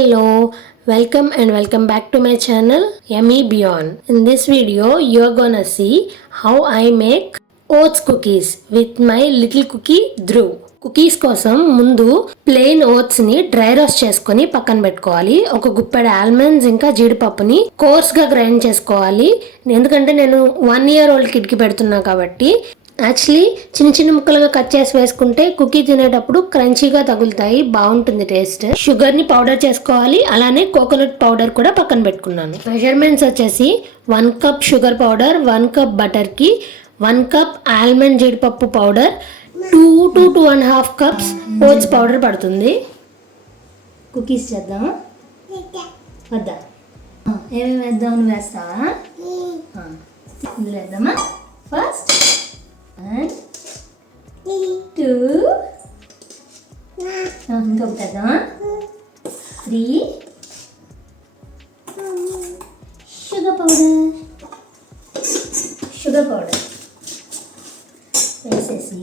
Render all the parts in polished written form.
Hello, welcome back to my channel Yummy Beyond. In this video, you're gonna see how I make oats cookies with my little cookie Dhruv. Cookies కోసం ముందు plain oats ని dry roast చేసుకుని పక్కన పెట్టుకోవాలి. ఒక గుప్పెడు ఆల్మండ్స్ ఇంకా జీడిపప్పుని కోర్స్ గా గ్రైండ్ చేసుకోవాలి. ఎందుకంటే నేను 1 year old కిడ్ కి పెడుతున్నా కాబట్టి. యాక్చువల్లీ చిన్న చిన్న ముక్కలుగా కట్ చేసి వేసుకుంటే కుకీ తినేటప్పుడు క్రంచీగా తగులుతాయి, బాగుంటుంది టేస్ట్. షుగర్ ని పౌడర్ చేసుకోవాలి, అలానే కోకోనట్ పౌడర్ కూడా పక్కన పెట్టుకున్నాను. మెజర్మెంట్స్ వచ్చేసి 1 cup sugar powder, 1 cup butter కి 1 cup ఆల్మండ్ జీడిపప్పు powder, 2 to 2.5 cups oats powder పడుతుంది. కుకీస్ చేద్దామా వద్దా? ఏమేమి వేద్దాం? నువ్వు వేస్తావా? ఇందులో వేద్దామా? ఫస్ట్ 1 2 ఇంకొకటి వేద్దామా? 3 షుగర్ పౌడర్ వేసేసి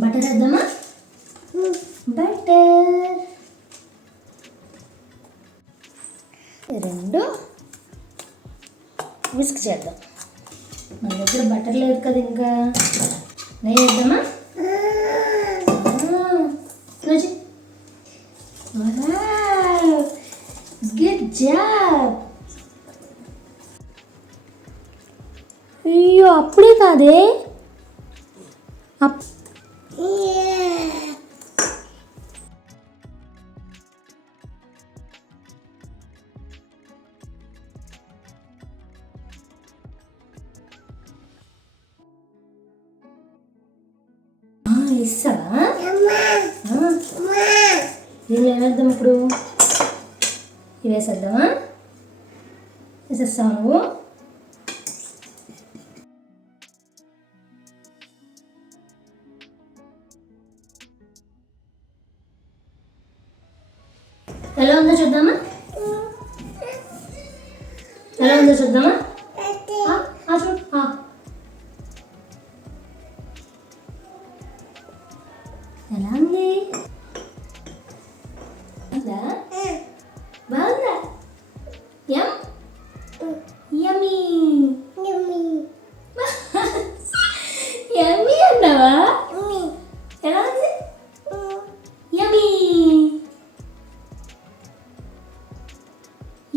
బటర్ వేద్దామా? బటర్ 2 విస్క్ చేద్దాం. మన దగ్గర బటర్ లేదు కదా, ఇంకా నెయ్యి వేద్దామా? Good job. అయ్యో అప్పుడే కాదే, ఇస్తావా? నేను ఏమేద్దాం ఇప్పుడు? ఇవి వేసేద్దామా? వేసేస్తావు నువ్వు? ఎలా ఉందో చూద్దామా? ఎలా ఉందో చూద్దామా? చూడు. ఎలా ఉంది? బాగుందా? యమ్మీ యమ్మీ అన్నావా? ఎలా ఉంది? యమ్మీ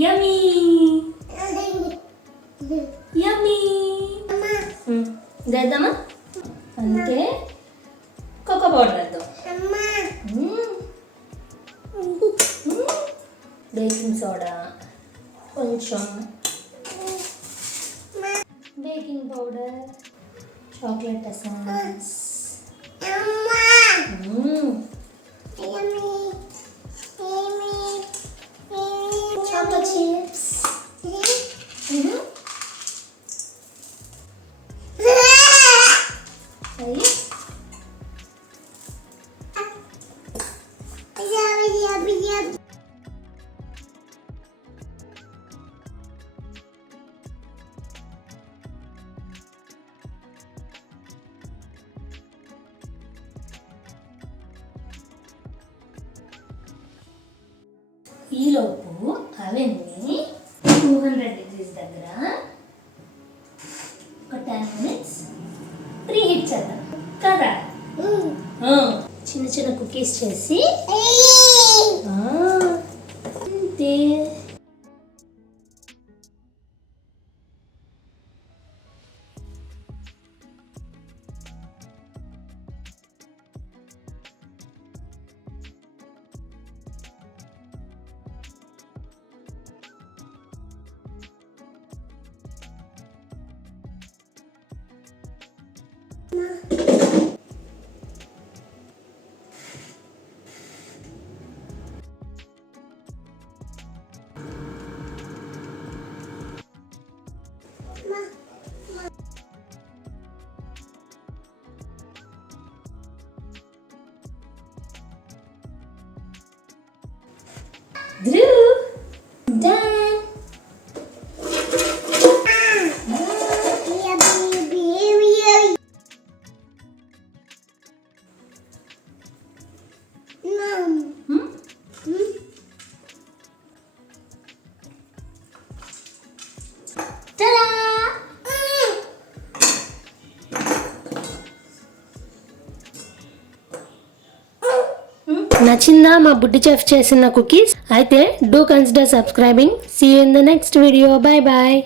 యమ్మీ యమ్మీ. వేద్దామా? అంతే. కోకో పౌడర్ వేద్దాం. బేకింగ్ సోడా కొంచెం, baking powder, chocolate essence, chocolate chips, ఈలోపు అవన్నీ 200 degrees దగ్గర ఒక 10 minutes ప్రీహీట్ చేద్దాం కదా. చిన్న చిన్న కుకీస్ చేసి అంతే. నచ్చిందా మా బుడ్డి చెఫ్ చేసిన కుకీస్? అయితే do consider subscribing. See you in the next video. Bye bye.